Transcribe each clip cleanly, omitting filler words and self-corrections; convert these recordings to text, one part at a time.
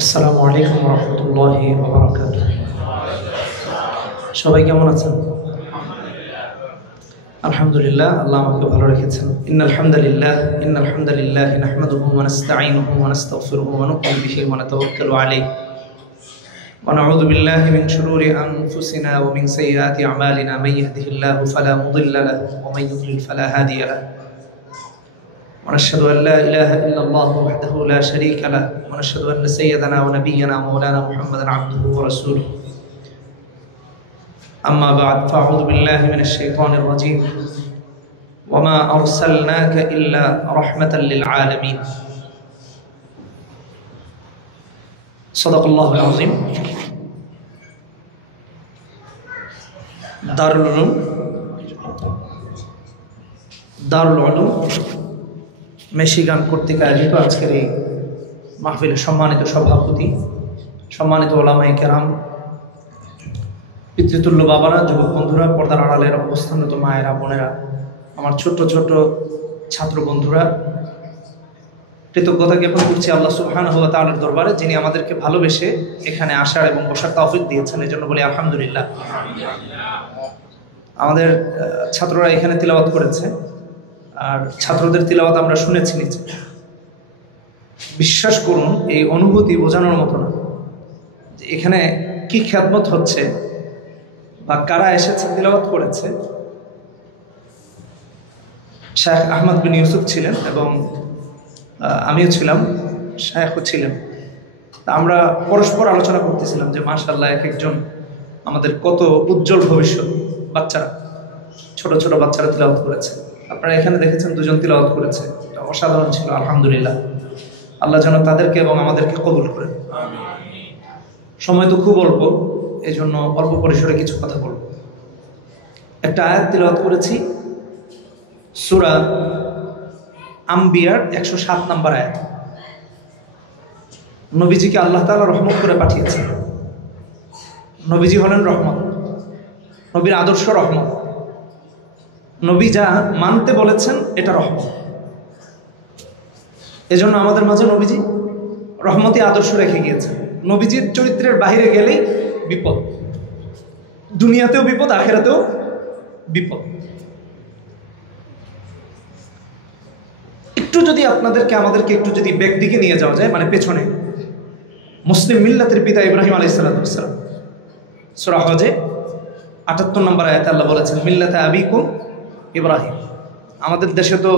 আসসালামু আলাইকুম ওয়া রাহমাতুল্লাহি ওয়া বারাকাতুহু। সবাই কেমন আছেন? আলহামদুলিল্লাহ, আল্লাহ আমাকে ভালো রেখেছেন। ইন্নাল হামদালিল্লাহ নাহমাদুহু ওয়া নাস্তাঈনুহু ওয়া নাস্তাগফিরুহু ওয়া নু'মিনু বিহি ওয়া নাতাওয়াক্কালু আলাইহি ওয়া নাউযু বিল্লাহি মিন শুরুরি আনফুসিনা ওয়া মিন সাইয়্যাতি আমালিনা মান ইয়াহদিহিল্লাহু ফালা মুদিল্লা লাহু ওয়া মান ইউদ্লিল ফালা হাদিয়া লাহু ونشهد أن لا إله إلا الله وحده لا شريك له ونشهد أن سيدنا ونبينا مولانا محمدا عبده ورسوله أما بعد فأعوذ بالله من الشيطان الرجيم وما أرسلناك إلا رحمة للعالمين صدق الله العظيم দারুল উলুম মিশিগান কর্তৃক আয়োজিত আজকের এই মাহফিলের সম্মানিত সভাপতি, সম্মানিত ওলামায়ে কেরাম, পিতৃতুল্য বাবারা, যুবক বন্ধুরা, পর্দার আড়ালের অবস্থানরত মায়েরা, বোনেরা, আমার ছোট্ট ছোট্ট ছাত্র বন্ধুরা, কৃতজ্ঞতা জ্ঞাপন করছি আল্লাহ সুবহানাহু ওয়া তাআলার দরবারে, যিনি আমাদেরকে ভালোবেসে এখানে আসার এবং বসার তৌফিক দিয়েছেন। এই জন্য বলি আলহামদুলিল্লাহ। আমাদের ছাত্ররা এখানে তিলাওয়াত করেছে, আর ছাত্রদের তিলাওয়াত আমরা শুনেছি নিচে। বিশ্বাস করুন, এই অনুভূতি বোঝানোর মতো না যে এখানে কি খিদমত হচ্ছে বা কারা এসেছে তিলাওয়াত করেছে। শায়েখ আহমদ বিন ইউসুফ ছিলেন এবং আমিও ছিলাম, শায়েখও ছিলেন। তা আমরা পরস্পর আলোচনা করতেছিলাম যে মাশাআল্লাহ, এক একজন আমাদের কত উজ্জ্বল ভবিষ্যৎ। বাচ্চারা, ছোট ছোট বাচ্চারা তিলাওয়াত করেছে। আপনারা এখানে দেখেছেন দুজন তিলাওয়াত করেছে, অসাধারণ ছিল। আলহামদুলিল্লাহ, আল্লাহ যেন তাদেরকে এবং আমাদেরকে কবুল করেন। সময় তো খুব অল্প, এই জন্য অল্প পরিসরে কিছু কথা বলব। একটা আয়াত তিলাওয়াত করেছি, সূরা আম্বিয়ার 107 নম্বর আয়াত। নবীজিকে আল্লাহ তাআলা রহমত করে পাঠিয়েছেন। নবীজি হলেন রহমত, নবীর আদর্শ রহমত। নবী যা মানতে বলেছেন এটা রহমত। এজন্য আমাদের মাঝে নবীজি রহমতি আদর্শ রেখে গিয়েছেন। নবীজির চরিত্রের বাইরে গেলেই বিপদ, দুনিয়াতেও বিপদ, আখিরাতেও বিপদ। একটু যদি আমাদেরকে একটু যদি ব্যাক দিকে নিয়ে যাওয়া যায়, মানে পেছনে, মুসলিম মিল্লাতের পিতা ইব্রাহিম আলাইহিস সালাম, সূরা হজে ৭৮ নম্বর আয়াতে আল্লাহ বলেছেন মিল্লাতে আবিকুম ইব্রাহিম। আমাদের দেশে তো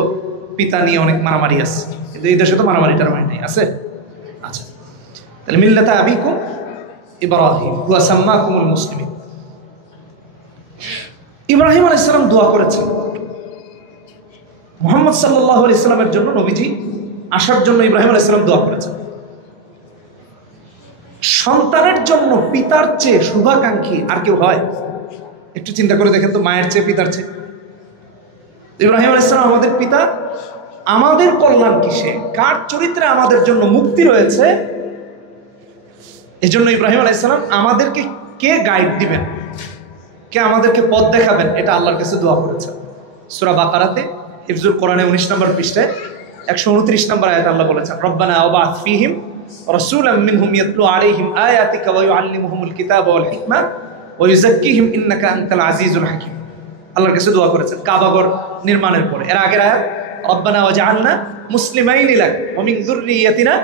পিতা নিয়ে অনেক মারামারি আছে, কিন্তু এই দেশে তো মারামারি টারামারি নেই, আছে? আচ্ছা, তাহলে মিল্লাতে আবিকুম ইব্রাহিম ওয়া সাম্মাকুমুল মুসলিমিন। ইব্রাহিম আলাইহিস সালাম দোয়া করেছেন মুহাম্মদ সাল্লাল্লাহু আলাইহি সাল্লামের জন্য। নবীজি আসার জন্য ইব্রাহিম আলাইহিস সালাম দোয়া করেছেন। সন্তানের জন্য পিতার চেয়ে শুভাকাঙ্ক্ষী আর কেউ হয়? একটু চিন্তা করে দেখেন তো, মায়ের চেয়ে, পিতার চেয়ে। ইব্রাহিম আলাইহিস সালাম আমাদের পিতা, আমাদের কল্যাণ কিসে, কার চরিত্রে আমাদের জন্য মুক্তি রয়েছে, এই জন্য ইব্রাহিম আলাইহিস সালাম আমাদেরকে কে গাইড দিবেন, কে আমাদেরকে পথ দেখাবেন, এটা আল্লাহর কাছে দোয়া করেছেন। সূরা বাকারাতে হিফজুল কোরআনে 19 নম্বর পৃষ্ঠায় 129 নম্বর আয়াতে আল্লাহ বলেছেন রব্বানা ওয়াবা'আথ ফীহিম রাসূলাম মিনহুম ইয়াতলু আলাইহিম আয়াতিকা ওয়া ইউআল্লিমুহুমুল কিতাবা ওয়াল হিকমা ওয়া ইউযাক্কিহিম ইন্নাকা আনতাল আজিজুল হাকীম। আল্লাহর কাছে দোয়া করেছেন কাবাঘর নির্মাণের পরে। এর আগের আয়াত রব্বানা ওয়াজআলনা মুসলিমাইনি লাক ওয়া মিন যুররিয়্যাতিনা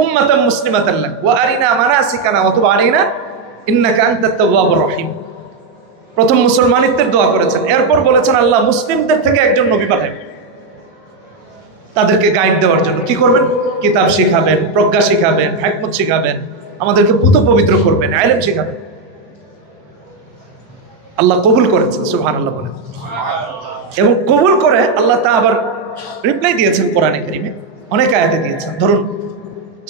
উম্মাতান মুসলিমাতান লাক ওয়া আরিনা মানাসিকানা ওয়া তুব আলাইনা ইন্নাকা আনতাত তাওয়াবুর রহিম। প্রথম মুসলমানিত্বের দোয়া করেছেন। এরপর বলেছেন আল্লাহ মুসলিমদের থেকে একজন নবী পাঠাবেন, তাদেরকে গাইড দেওয়ার জন্য। কি করবেন? কিতাব শিখাবেন, প্রজ্ঞা শিখাবেন, হিকমত শিখাবেন, আমাদেরকে পুত পবিত্র করবেন, ইলম শিখাবেন। আল্লাহ কবুল করেছেন, সুবহানাল্লাহ বলেন। এবং কবুল করে আল্লাহ তা আবার রিপ্লাই দিয়েছেন কোরআনে কারীমে, অনেক আয়াতে দিয়েছেন। ধরুন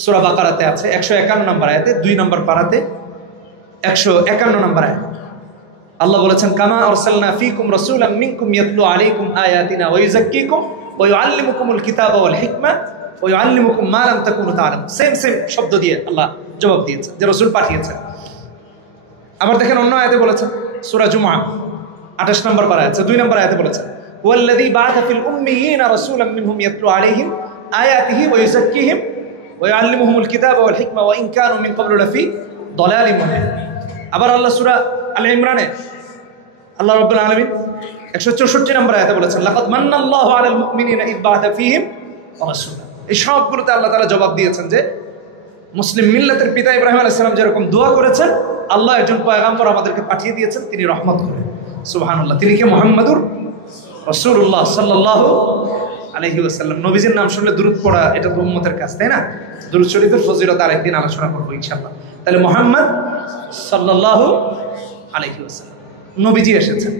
সূরা বাকারাতে আছে 151 নম্বর আয়াতে, 2 নম্বর পারাতে 151 নম্বর আয়াত আল্লাহ বলেছেন কামা আরসালনা ফীকুম রাসূলাম মিনকুম ইয়াতলু আলাইকুম আয়াতিনা ওয়া ইউযাক্কিকুম ওয়া ইউআল্লিমুকুমুল কিতাবা ওয়াল হিকমা ওয়া ইউআল্লিমুকুম মা লাম তাকুনু তা'লামুন। সেম শব্দ দিয়ে আল্লাহ জবাব দিয়েছেন যে রাসূল পাঠিয়েছেন। আবার দেখেন অন্য আয়াতে বলেছেন সূরা জুমআ 28 নম্বর পারা আছে, 2 নম্বর আয়াতে বলেছেন ওয়াল্লাযী বা'আথা ফিল উম্মিয়িনা রাসূলাম মিনহুম ইয়াতলু আলাইহিম আয়াতিহি ওয়া ইউযাক্কিহিম ওয়াল্লিমুহুমুল কিতাবা ওয়াল হিকমা ওয়া ইন কানু মিন ক্বাবলু লাফি দালালিন মুবিন। আবার আল্লাহ সূরা আল ইমরানে আল্লাহ রাব্বুল আলামিন 164 নম্বর আয়াতে বলেছেন, লাকাদ মান্নাল্লাহু আলাল মুমিনিনা ইয বা'আথা ফীহিম রাসূলা। এই সবগুলোতে আল্লাহ তাআলা জবাব দিয়েছেন যে মুসলিম মিল্লাতের পিতা ইব্রাহিম আলাইহিস সালাম যেরকম দোয়া করেছেন, আল্লাহ একজন পয়গম্বর আমাদেরকে পাঠিয়ে দিয়েছেন, তিনি রহমত করেন। সুবহানাল্লাহ। তিনি কে? মুহাম্মাদুর রাসূলুল্লাহ সাল্লাল্লাহু আলাইহি ওয়াসাল্লাম। নবীজির নাম শুনলে দুরূদ পড়া এটা তো উম্মতের কাজ, তাই না? দুরূদ শরীফের ফজিলত আরেকদিন আলোচনা করব ইনশাআল্লাহ। তাহলে মুহাম্মদ সাল্লাল্লাহু আলাইহি ওয়াসাল্লাম নবীজি এসেছেন।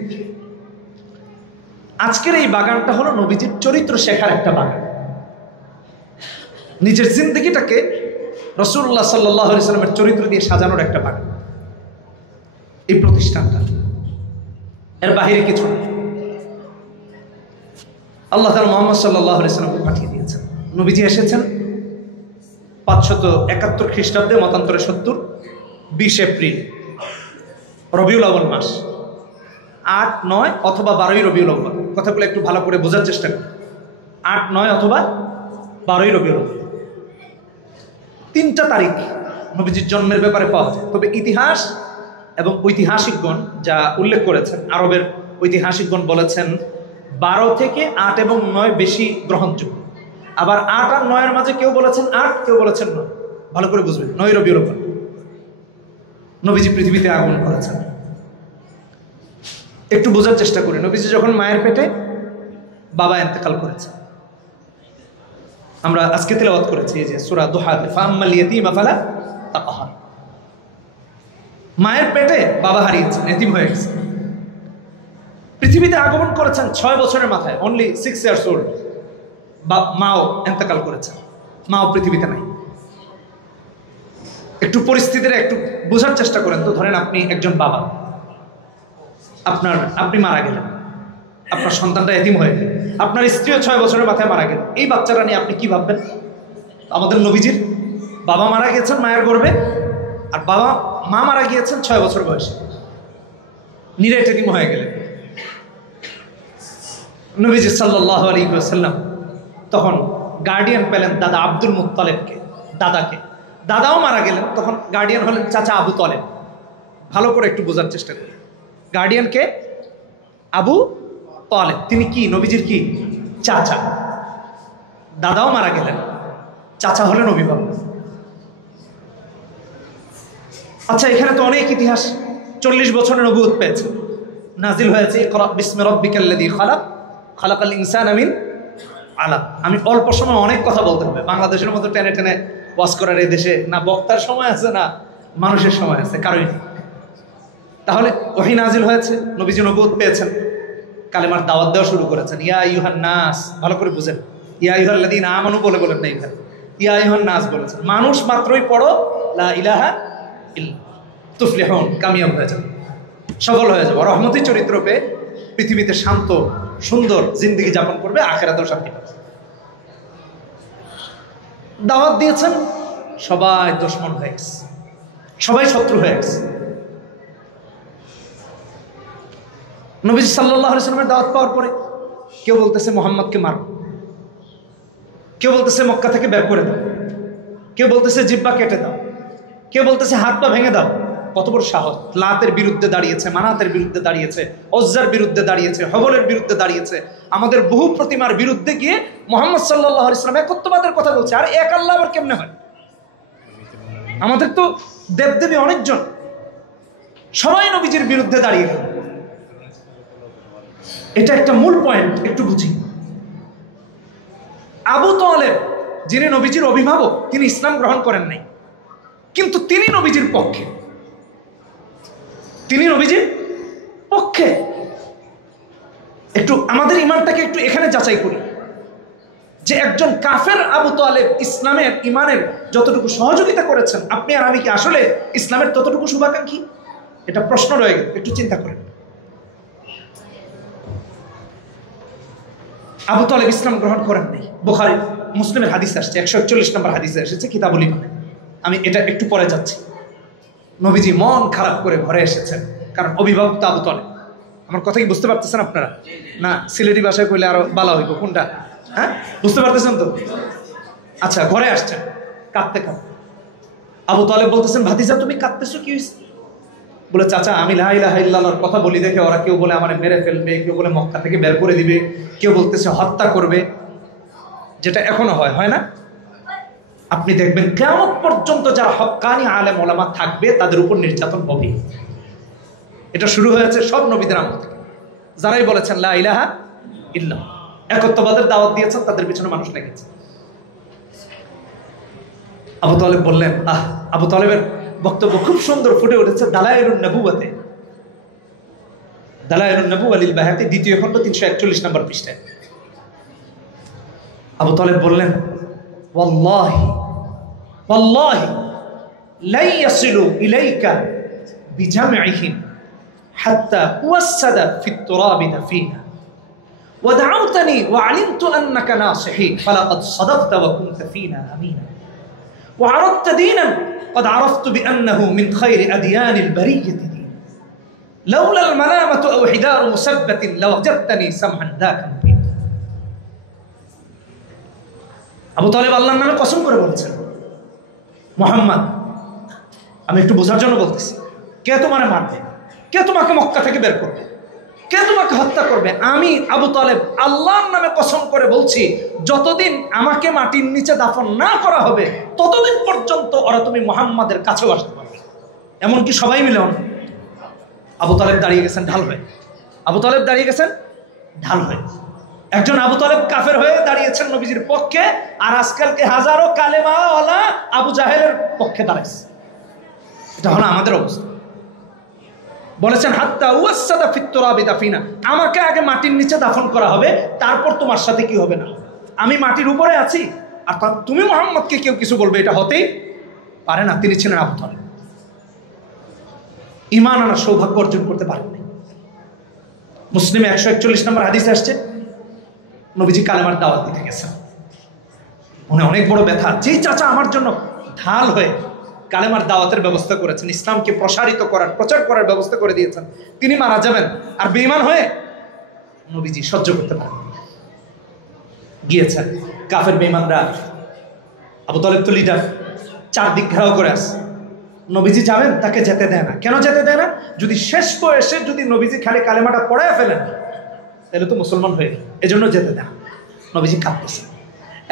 আজকের এই বাগানটা হলো নবীজির চরিত্র শেখার একটা বাগান। নিজের জিন্দগিটাকে রাসূলুল্লাহ সাল্লাল্লাহু আলাইহি ওয়াসাল্লামের চরিত্র দিয়ে সাজানোর একটা বাগান এই প্রতিষ্ঠানটা। এর বাহিরে কিছু না। আল্লাহ তাআলা মুহাম্মদ সাল্লাল্লাহু আলাইহি ওয়াসাল্লামকে পাঠিয়ে দিয়েছেন। নবীজি এসেছেন 571 খ্রিস্টাব্দে, মতান্তরে 70, 20 এপ্রিল, রবিউল আউয়াল মাস, 8, 9 অথবা 12ই রবিউল আউয়াল। কথাগুলো একটু ভালো করে বোঝার চেষ্টা করুন। 8, 9 অথবা 12ই রবিউল আউয়াল, 3টা তারিখ নবীজির জন্মের ব্যাপারে পাওয়া যায়। তবে ইতিহাস এবং ঐতিহাসিকগণ যা উল্লেখ করেছেন, আরবের ঐতিহাসিকগণ বলেছেন 12 থেকে 8 এবং 9 বেশি গ্রহণযোগ্য। আবার 8 আর 9 এর মাঝে কেউ বলেছেন 8, কেউ বলেছেন 9। ভালো করে বুঝবেন, 9 রবিউল আউয়াল নবীজি পৃথিবীতে আগমন করেছেন। একটু বোঝার চেষ্টা করি। নবীজি যখন মায়ের পেটে, বাবা ইন্তেকাল করেছে। আমরা আজকে তেলাওয়াত করেছি এই যে সূরা দুহাতে, ফাআম্মাল ইয়াতীমা ফালা তাকহার। মায়ের পেটে বাবা হারিয়েছেন, এতিম হয়ে গেছে। পৃথিবীতে আগমন করেছেন 6 বছরের মাথায়, অনলি 6 ইয়ার্স ওল্ড। মাও ইন্তেকাল করেছেন, মাও পৃথিবীতে নাই। একটু পরিস্থিতির একটু বোঝার চেষ্টা করেন তো। ধরেন আপনি একজন বাবা, আপনি মারা গেলেন, আপনার সন্তানটা এতিম হয়ে গেল, আপনার স্ত্রীও 6 বছরের মাথায় মারা গেল। এই বাচ্চারা নিয়ে আপনি কি ভাববেন? আমাদের নবীজির বাবা মারা গিয়েছেন মায়ের গর্ভে, আর মা মারা গিয়েছেন 6 বছর বয়সে, নিরেট এতিম হয়ে গেলেন। নবীজি সাল্লাল্লাহু আলাইহি ওয়াসাল্লাম তখন গার্ডিয়ান পেলেন দাদা আব্দুল মুত্তালিবকে, দাদাও মারা গেলেন, তখন গার্ডিয়ান হলেন চাচা আবু তালেব। ভালো করে একটু বোঝার চেষ্টা করি। গার্ডিয়ানকে আবু তালেব, তিনি কি নবীজির কি চাচা। দাদাও মারা গেলেন, চাচা হলেন অভিভাবক। আচ্ছা, এখানে তো অনেক ইতিহাস। 40 বছরের নবুয়ত পেয়েছে, নাজিল হয়েছে ইকরা বিসমি রাব্বিকাল্লাযী খালাক, খালাকাল ইনসানা মিন আলাক। আমি অল্প সময় অনেক কথা বলতে হবে। বাংলাদেশের মতো টেনে টেনে ওয়াজ করার এই দেশে না বক্তার সময় আছে না মানুষের সময় আছে, কারোই নেই। তাহলে ওহী নাজিল হয়েছে, নবীজি নবুয়ত পেয়েছেন, কালেমার দাওয়াত দেওয়া শুরু করেছেন। ইয়া আইয়ুহান নাস, ভালো করে বুঝেন, ইয়া আইয়ুহাল্লাযীনা আমানু বলেন না, এখানে ইয়া আইয়ুহান নাস বলেছেন। মানুষ মাত্রই পড়ো লা ইলাহা ইল্লাল্লাহ, তুফলিহুন, কামিয়াব হয়ে যাবে, সফল হয়ে যাবে, রহমতি চরিত্র পেয়ে পৃথিবীতে শান্ত সুন্দর জিন্দগি যাপন করবে, আখিরাতেও শান্তি পাবে। দাওয়াত দিয়েছেন, সবাই দুশমন হয়ে গেছে, সবাই শত্রু হয়ে গেছে। নবীজি সাল্লাল্লাহু আলাইহি ওয়াসাল্লামের দাওয়াত পাওয়ার পরে কেউ বলতেছে মুহাম্মদকে মারো, কেউ বলতেছে মক্কা থেকে বের করে দাও, কেউ বলতেছে জিহ্বা কেটে দাও, কেউ বলতেছে হাত পা ভেঙে দাও। কত বড় সাহস! লাতের বিরুদ্ধে দাঁড়িয়েছে, মানাতের বিরুদ্ধে দাঁড়িয়েছে, ওজ্জার বিরুদ্ধে দাঁড়িয়েছে, হবলের বিরুদ্ধে দাঁড়িয়েছে, আমাদের বহু প্রতিমার বিরুদ্ধে গিয়ে মুহাম্মদ সাল্লাল্লাহু আলাইহি ওয়াসাল্লাম একত্ববাদের কথা বলছে। আর এক আল্লাহ আবার কেমনে হয়? আমাদের তো দেবদেবী অনেকজন, সবাই নবীজির বিরুদ্ধে দাঁড়িয়ে গেল। এটা একটা মূল পয়েন্ট, একটু বুঝি। আবু তালেব যিনি নবীজির অভিভাবক, তিনি ইসলাম গ্রহণ করেন নাই, কিন্তু তিনি নবীজির পক্ষে, তিনি নবীজির পক্ষে। একটু আমাদের ইমানটাকে একটু এখানে যাচাই করি যে একজন কাফের আবু তালেব ইসলামের ইমানের যতটুকু সহযোগিতা করেছেন, আপনি আর আমি কি আসলে ইসলামের ততটুকু শুভাকাঙ্ক্ষী? এটা প্রশ্ন রয়ে গেল, একটু চিন্তা করেন। আবু তালেব ইসলাম গ্রহণ করেন নাই। বুখারী মুসলিমের হাদিস আসছে, 141 নম্বর হাদিসে এসেছে কিতাবুল ঈমানে। আমি এটা একটু পরে যাচ্ছি। নবীজি মন খারাপ করে ঘরে এসেছেন, কারণ অভিভাবক তো আবু তালেব। আমার কথা কি বুঝতে পারতেছেন আপনারা? না সিলেটি ভাষায় কইলে আরো ভালো হইব। কোনটা? হ্যাঁ, বুঝতে পারতেছেন তো? আচ্ছা, ঘরে আসছেন, কাঁদতে কাঁদতে। আবু তালেব বলতেছেন, ভাতিজা তুমি কাঁদতেছো কি হয়েছে? বলে, চাচা আমি লা ইলাহা ইল্লাল্লাহর কথা বলি দেখে ওরা কেউ বলে আমার মেরে ফেলবে, কেউ বলে মক্কা থেকে বের করে দিবে, কেউ বলতেছে হত্যা করবে, যেটা এখনো হয় না? আপনি দেখবেন কিয়ামত পর্যন্ত যারা হক্কানি আলেম ওলামা থাকবে তাদের উপর নির্যাতন হবে। এটা শুরু হয়েছে সব নবীদের আমল থেকে। যারাই বলেছেন লা ইলাহা ইল্লাল্লাহ, একত্ববাদের দাওয়াত দিয়েছেন, তাদের পিছনে মানুষ লেগেছে। আবু তালেব বললেন, আবু তালেবের বক্তব্য খুব সুন্দর ফুটে উঠেছে দালায়েলুন নবুওয়াতে, দালায়েলুন নবুওয়া লিল বায়হাকি, দ্বিতীয় খণ্ড 341 নম্বর পৃষ্ঠায়। আবু তালেব বললেন, ওয়াল্লাহি ওয়াল্লাহি লা ইয়াসিলু ইলাইকা বিজামইহিম হাত্তা ওয়াসাদা ফিত তুরাবি দাফিনা ওয়া দাউতানি ওয়া আলিমতু আন্নাকা নাসিহি ফালাকাদ সাদাকতা ওয়া কুনতা ফিনা আমিনা ওয়া আরাদতা দীনান قد عرفت بأنه من خير أديان البرية دين لولا الملامة أو حدار مسبة لوجدتني سمعا ذاك مبين। আবু তালেব আল্লাহর নামে কসম করে বলেছেন, মুহাম্মদ, আমি একটু বোঝার জন্য বলতেছি, কে তোমারে মারবে, কে তোমাকে মক্কা থেকে বের করবে, কে তোমাকে হত্যা করবে? আমি আবু তালেব আল্লাহর নামে কসম করে বলছি, যতদিন আমাকে মাটির নিচে দাফন না করা হবে ততদিন পর্যন্ত ওরা তুমি মুহাম্মাদের কাছেও আসতে পারবে। এমনকি সবাই মিলে আবু তালেব দাঁড়িয়ে গেছেন ঢাল হয়ে, আবু তালেব দাঁড়িয়ে গেছেন ঢাল হয়ে। একজন আবু তালেব কাফের হয়ে দাঁড়িয়েছেন নবীজির পক্ষে, আর আজকালকে হাজারো কালেমাওয়ালা আবু জাহেলের পক্ষে দাঁড়াইছে। এটা হলো আমাদের অবস্থা। বলেছেন হাত্তা ওয়াসাদা ফিত তুরাবি দাফিনা, আমাকে আগে মাটির নিচে দাফন করা হবে, তারপর তোমার সাথে কি হবে না। আমি মাটির উপরে আছি আর তুমি মুহাম্মদকে কেউ কিছু বলবে, এটা হতেই পারে না। তিনি ছিলেন আবু তালেব, ঈমান আনার সৌভাগ্য অর্জন করতে পারেননি। মুসলিমে 141 নম্বর হাদিসে আসছে, নবীজি কালেমার দাওয়াত দিতে গেছেন, মনে অনেক বড় ব্যথা। যেই চাচা আমার জন্য ঢাল হয়ে কালেমার দাওয়াতের ব্যবস্থা করেছেন, ইসলামকে প্রসারিত করার প্রচার করার ব্যবস্থা করে দিয়েছেন, তিনি মারা যাবেন আর বেঈমান হয়ে নবীজি সহ্য করতে পারেন। গিয়েছেন কাফের বেঈমানরা, আবু তালেব তো লিডার, চারদিক ঘেরাও করে আসে। নবীজি যাবেন, তাকে যেতে দেয় না। কেন যেতে দেয় না? যদি শেষ বয়সে যদি নবীজি খালি কালেমাটা পড়ায় ফেলেন তাহলে তো মুসলমান হয়ে গেল, এজন্য যেতে দেয়। নবীজি কাঁদতেছে।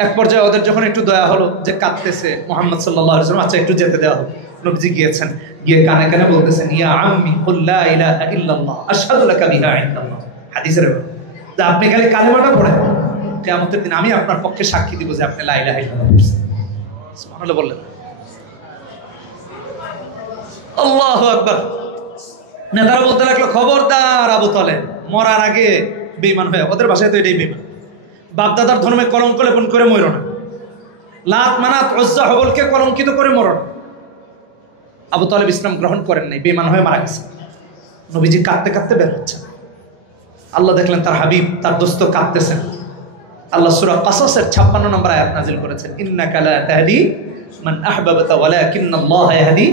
এক পর্যায়ে ওদের যখন একটু দয়া হলো যে কাঁদতেছে মুহাম্মদ সাল্লাল্লাহু আলাইহি ওয়াসাল্লাম, আচ্ছা একটু যেতে দেওয়া হলো। নবীজি গিয়েছেন, গিয়ে কানে কানে বলতেছেন, ইয়া আম্মি কুল লা ইলাহা ইল্লাল্লাহ আশহাদু লাকা বিহা ইনদাল্লাহ। হাদিসের যে আপনি খালি কালেমাটা পড়েন, কিয়ামতের দিন আমি আপনার পক্ষে সাক্ষী দিব যে আপনি লা ইলাহা ইল্লাল্লাহ বলছেন। সুবহানাল্লাহ বললেন। আল্লাহু আকবার। নেতারা বলতে লাগলো, খবরদার আবু তালেব, মরার আগে বেঈমান হয়ে, ওদের ভাষায় তো এটাই বেঈমান, বাপদাদার ধর্মে কলঙ্ক লেপন করে মরো না, লাত মানাত উজ্জা হবলকে কলঙ্কিত করে মরো না। আবু তালেব ইসলাম গ্রহণ করেন নাই, বেঈমান হয়ে মারা গেছে। নবীজি কাঁদতে কাঁদতে বের হচ্ছেন। আল্লাহ দেখলেন তার হাবিব, তার দোস্ত কাঁদতেছেন। আল্লাহ সূরা কাসাসের 56 নম্বর আয়াত নাযিল করেছেন, ইন্নাকা লা তাহদি মান আহবাবতা ওয়ালাকিন্নাল্লাহা ইয়াহদি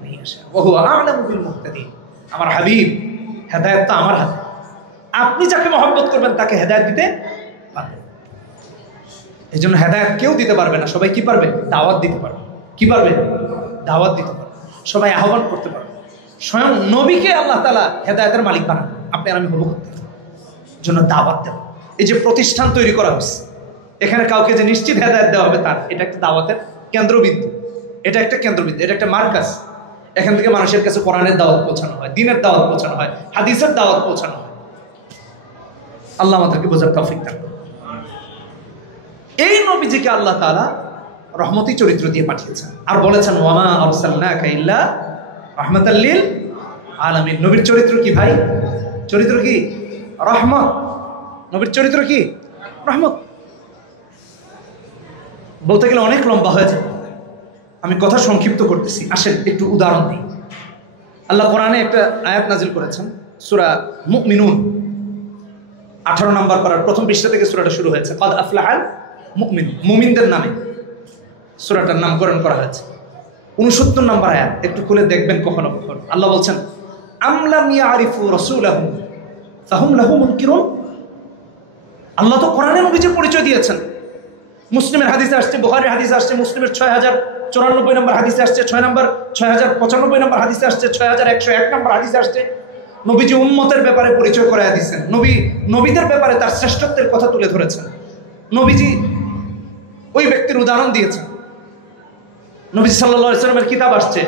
মান ইয়াশা ওয়া হুয়া আ'লামু বিল মুহতাদিন। আমার হাবিব, হেদায়েত তো আমার হাতে, আপনি যাকে মহব্বত করবেন তাকে হেদায়েত দিতে পারবেন। এই জন্য হেদায়েত কেউ দিতে পারবে না, সবাই কি পারবে? দাওয়াত দিতে পারবে। কি পারবে? দাওয়াত দিতে পারবে, সবাই আহ্বান করতে পারবে। স্বয়ং নবীকে আল্লাহ তাআলা হেদায়েতের মালিক বানান, আপনি আর আমি হবো করতে জন্য দাওয়াত দেব। এই যে প্রতিষ্ঠান তৈরি করা হচ্ছে, এখানে কাউকে যে নিশ্চিত হেদায়েত দেওয়া হবে তার, এটা একটা দাওয়াতের কেন্দ্রবিন্দু, এটা একটা কেন্দ্রবিন্দু, এটা একটা মার্কাজ। এখান থেকে মানুষের কাছে কোরআনের দাওয়াত পৌঁছানো হয়, দ্বীনের দাওয়াত পৌঁছানো হয়, হাদিসের দাওয়াত পৌঁছানো হয়। আল্লাহ আমাদেরকে বোঝার তৌফিক দান। এই নবীজিকে আল্লাহ তাআলা রহমতি চরিত্র দিয়ে পাঠিয়েছেন, আর বলেছেন ওয়ামা আরসালনাকা ইল্লা রাহমাতাল লিল আলামিন। নবীর চরিত্র কি ভাই? চরিত্র কি? রহমত। নবীর চরিত্র কি? রহমত। বলতে গেলে অনেক লম্বা হয়ে যায়, আমি কথা সংক্ষিপ্ত করতেছি। আসেন একটু উদাহরণ দিই। আল্লাহ কোরআনে একটা আয়াত নাজিল করেছেন, সূরা মুমিনুন 18 নম্বর পারার প্রথম পৃষ্ঠা থেকে সূরাটা শুরু হয়েছে। কদ আফলাহাল মুমিনুন, মুমিনদের নামে সূরাটার নামকরণ করা হয়েছে। 69 নম্বর আয়াত একটু খুলে দেখবেন কখনো কখনো। আল্লাহ বলছেন, আম লাম ইয়ারিফু রাসূলাহুম ফাহুম লাহু মুনকিরুন। আল্লাহ তো কোরআনে নবীজির পরিচয় দিয়েছেন, মুসলিমের হাদিসে আসছে, বুখারীর হাদিসে আসছে, মুসলিমের 6094 নম্বর হাদিসে আসছে, 6095 নম্বর হাদিসে আসছে, 6101 নম্বর হাদিসে আসছে। নবীজি উম্মতের ব্যাপারে পরিচয় করায়া দিয়েছেন, নবীদের ব্যাপারে তার শ্রেষ্ঠত্বের কথা তুলে ধরেছেন। নবীজি ওই ব্যক্তির উদাহরণ দিয়েছেন। নবীজি সাল্লাল্লাহু আলাইহি ওয়াসাল্লামের কিতাব আসছে,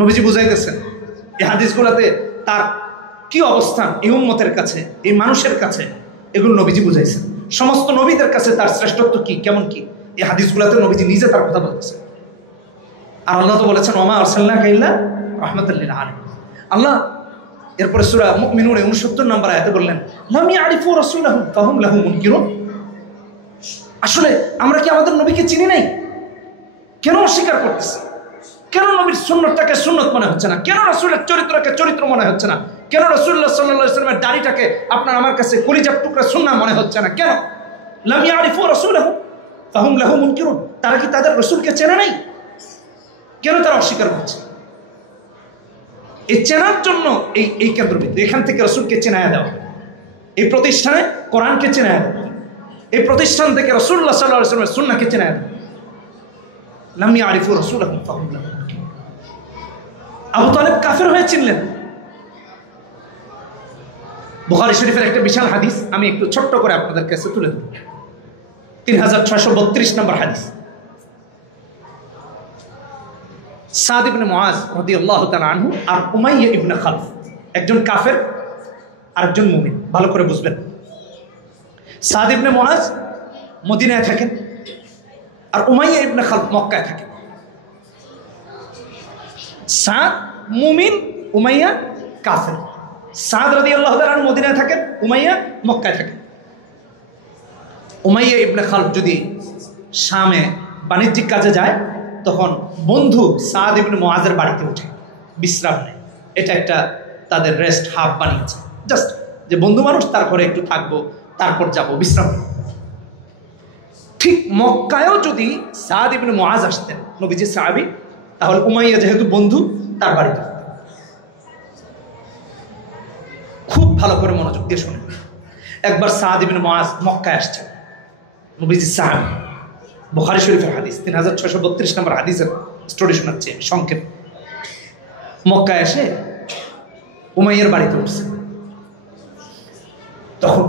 নবীজি বুঝাইতেছেন এই হাদিসগুলোতে তার কি অবস্থান এই উম্মতের কাছে, এই মানুষের কাছে, এগুলো নবীজি বুঝাইছেন। সমস্ত নবীদের কাছে তার শ্রেষ্ঠত্ব কি, কেমন কি, এই হাদিসগুলোতে নবীজি নিজে তার কথা বলতেছেন। আর আল্লাহ তো বলেছেন ওমা আরসালনাকা ইল্লা রাহমাতাল লিল আলামিন। আল্লাহ এরপরে সূরা মুমিনুন 69 নম্বর আয়াতে বললেন লাম ইয়ারিফু রাসূলাহুম ফাহুম লাহু মুনকিরুন। আসলে আমরা কি আমাদের নবীকে চিনি নাই? কেন অস্বীকার করতেছি? কেন নবীর সুন্নতটাকে সুন্নত মনে হচ্ছে না? কেন রাসূলের চরিত্রকে চরিত্র মনে হচ্ছে না? কেন রাসূলুল্লাহ সাল্লাল্লাহু আলাইহি ওয়াসাল্লামের দাড়িটাকে আপনার আমার কাছে কলিজার টুকরা সুন্নাহ মনে হচ্ছে না? কেন? লাম ইয়ারিফু রাসূলাহুম ফাহুম লাহু মুনকিরুন। তারা কি তাদের রাসূলকে চেনে নাই? কেন তারা অস্বীকার করছে? এই চেনার জন্য এই কেন্দ্রবিন্দু, এখান থেকে রাসূলকে চেনায়া দেওয়া, এই প্রতিষ্ঠানে কোরআনকে চেনায়া দেওয়া, এই প্রতিষ্ঠান থেকে রাসূলুল্লাহ সাল্লাল্লাহু আলাইহি ওয়াসাল্লামের সুন্নাহকে চেনায়া দেওয়া। লাম ইয়ারিফু রাসূলাহুম ফাহুম লাহু মুনকিরুন। আবু তালেব কাফের হয়ে চিনলেন। বুখারী শরীফের একটা বিশাল হাদিস আমি একটু ছোট্ট করে আপনাদের কাছে তুলে ধরব। 3632 নম্বর হাদিস। সাদ ইবনে মুআজ রাদিয়াল্লাহু তাআলা আনহু আর উমাইয়া ইবনে খালফ, একজন কাফের আর একজন মুমিন, ভালো করে বুঝবেন। সাদ ইবনে মুআজ মদিনায় থাকেন আর উমাইয়া ইবনে খালফ মক্কায় থাকেন। সাদ মুমিন, উমাইয়া কাফের। সাদ রাদিয়াল্লাহু তাআলা আনহু মদিনায় থাকেন, উমাইয়া মক্কায় থাকেন। উমাইয়া ইবনে খালফ যদি শামে বাণিজ্যিক কাজে যায় তখন বন্ধু সাদ ইবনে মুআজের বাড়িতে ওঠে, বিশ্রাম নেয়। এটা একটা তাদের রেস্ট হাব বানিয়েছে, জাস্ট যে বন্ধু মানুষ তার ঘরে একটু থাকবো, তারপর যাব বিশ্রাম। ঠিক মক্কায়ও যদি সাদ ইবনে মুআজ আসতেন, নবীজি সাহাবী, তাহলে উমাইয়া যেহেতু বন্ধু তার বাড়িতে। খুব ভালো করে মনোযোগ দিয়ে শুনে। একবার সাদ ইবনে মুআজ মক্কায় আসছেন, নবীজি সাহাবী, বুখারী শরীফের হাদিস 3632 নম্বর হাদিসের স্টোরি শোনাচ্ছি সংক্ষেপ। মক্কায় এসে উমাইয়ার বাড়িতে উঠছে, তখন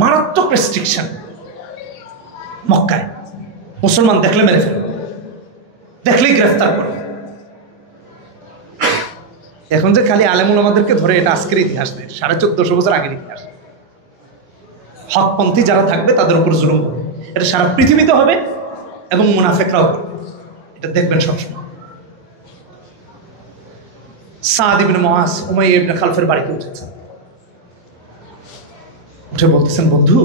মারাত্মক রেস্ট্রিকশন মক্কায়। মুসলমান দেখলে মেরে ফেলবে, দেখলেই গ্রেফতার করে। এখন যে খালি আলেমুল আমাদেরকে ধরে, এটা আজকের ইতিহাস নেই, 1450 বছর আগের ইতিহাস। হকপন্থী যারা থাকবে তাদের উপর জুলুম হবে, এটা সারা পৃথিবীতে হবে এবং মুনাফিকরাও করবে, এটা দেখবেন সবসময়। সাদ ইবনে মুআজ উমাইয়া ইবনে খালফের বাড়িতে উঠেছেন, উঠে বলতেছেন বন্ধু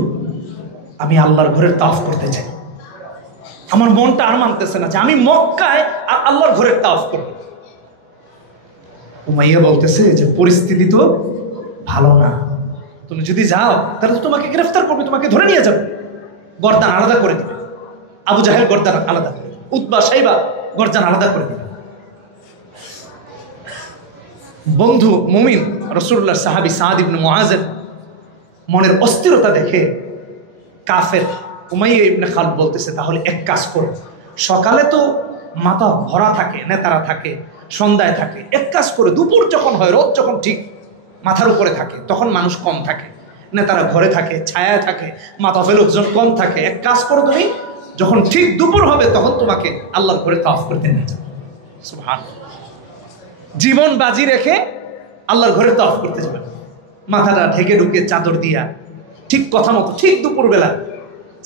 আমি আল্লাহর ঘরের তাওয়াফ করতে চাই, আমার মনটা আর মানতেছে না যে আমি মক্কায় আর আল্লাহর ঘরের তাওয়াফ করব। উমাইয়া বলতেছে যে পরিস্থিতি তো ভালো না, তুমি যদি যাও তাহলে তো তোমাকে গ্রেফতার করবে, তোমাকে ধরে নিয়ে যাবে, গর্দান আলাদা করে দিবে, আবু জাহেল গর্দান আলাদা করে দিবে, উতবা শাইবা গর্দান আলাদা করে দিবে। বন্ধু মুমিন রাসূলুল্লাহ সাহাবী সাদ ইবনে মুআজের মনের অস্থিরতা দেখে কাফের উমাইয়া ইবনে খালফ বলতেছে তাহলে এক কাজ করো, সকালে তো মাথা ভরা থাকে, নেতারা থাকে, সন্ধ্যায় থাকে, এক কাজ করে দুপুর যখন হয়, রোদ যখন ঠিক মাথার উপরে থাকে, তখন মানুষ কম থাকে, নেতারা ঘরে থাকে, ছায়ায় থাকে, মাতাফে লোকজন কম থাকে, এক কাজ করো তুমি যখন ঠিক দুপুর হবে তখন তোমাকে আল্লাহর ঘরে তাওয়াফ করতে নিয়ে যাবে। সুবহানাল্লাহ, জীবন বাজি রেখে আল্লাহর ঘরে তাওয়াফ করতে যাবে, মাথাটা ঢেকে ঢুকে চাদর দিয়া, ঠিক কথা মতো ঠিক দুপুরবেলা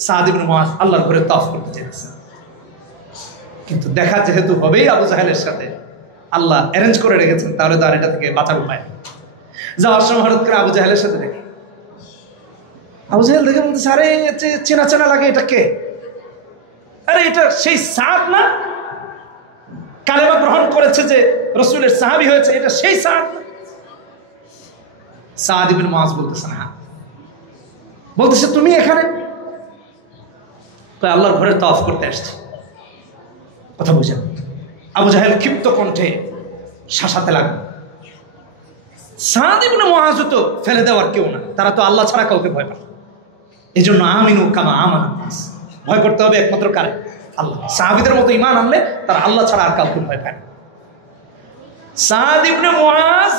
সাদ ইবনে মুআজ আল্লাহর ঘরে তাওয়াফ করতে চেয়েছে। কিন্তু দেখা যেহেতু হবেই আবু জাহেলের সাথে, আল্লাহ অ্যারেঞ্জ করে রেখেছেন, তাহলে তো আর এটা থেকে বাঁচার উপায়। যাওয়ার সময় হঠাৎ করে আবু জাহেলের সাথে দেখে, আবু জাহেল দেখে বলতেছে আরে চেনা চেনা লাগে, এটা কে? আরে এটা সেই সাদ না, কালেমা গ্রহণ করেছে, যে রাসূলের সাহাবী হয়েছে, এটা সেই সাদ না? সাদ ইবনে মুআজ বলতেছে না। বলতেছে তুমি এখানে? আল্লাহর ঘরে তাওয়াফ করতে আসছে। কথা বুঝেন? আবু জাহেল ক্ষিপ্ত কণ্ঠে শাসাতে লাগলো, সাদ ইবনে মুআজ তো ফেলে দেওয়ার কেউ না, তারা তো আল্লাহ ছাড়া কাউকে ভয় পায়, এই জন্য আমিনু কামা আমানান নাস, ভয় করতে হবে একমাত্র কারে? আল্লাহ। সাহাবীদের মতো ঈমান আনলে তারা আল্লাহ ছাড়া আর কাউকে ভয় পায় না। সাদ ইবনে মুআজ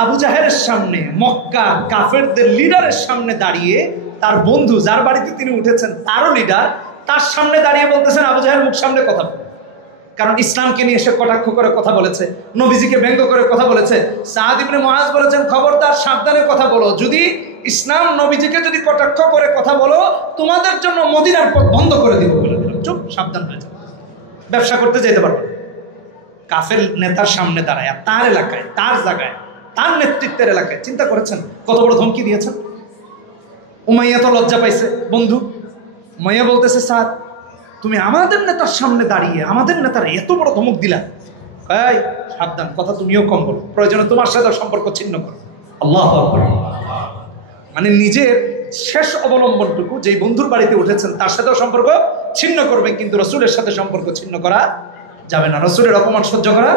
আবু জাহেলের সামনে, মক্কা কাফেরদের লিডারের সামনে দাঁড়িয়ে, তার বন্ধু যার বাড়িতে তিনি উঠেছেন তারও লিডার, তার সামনে দাঁড়িয়ে বলতেছেন আবু জাহেল মুখ সামনে কথা বলে। কারণ ইসলামকে নিয়ে এসে কটাক্ষ করে কথা বলেছে, নবীজিকে ব্যঙ্গ করে কথা বলেছে। সাদ ইবনে মুআজ বলেছেন, খবরদার, সাবধানে কথা বলো, যদি ইসলাম নবীজিকে যদি কটাক্ষ করে কথা বলো, তোমাদের জন্য মদিনার পথ বন্ধ করে দিব বলে দিলাম। চুপ, সাবধান হয়ে যাও, ব্যবসা করতে যেতে পারবো। কাফের নেতার সামনে দাঁড়ায়, তার এলাকায়, তার জায়গায়, তার নেতৃত্বের এলাকায়, চিন্তা করেছেন কত বড় ধমকি দিয়েছেন। উমাইয়া তো লজ্জা পাইছে বন্ধু। উমাইয়া বলতেছে, স্যার তুমি আমাদের নেতার সামনে দাঁড়িয়ে আমাদের নেতার এত বড় ধমক দিলা, এই সাবধান, কথা তুমিও কম বলো, প্রয়োজনে তোমার সাথে সম্পর্ক ছিন্ন করো। আল্লাহু আকবার। মানে নিজের শেষ অবলম্বনটুকু যেই বন্ধুর বাড়িতে উঠেছেন তার সাথেও সম্পর্ক ছিন্ন করবে, কিন্তু রসুলের সাথে সম্পর্ক ছিন্ন করা যাবে না, রসুলের অপমান সহ্য করা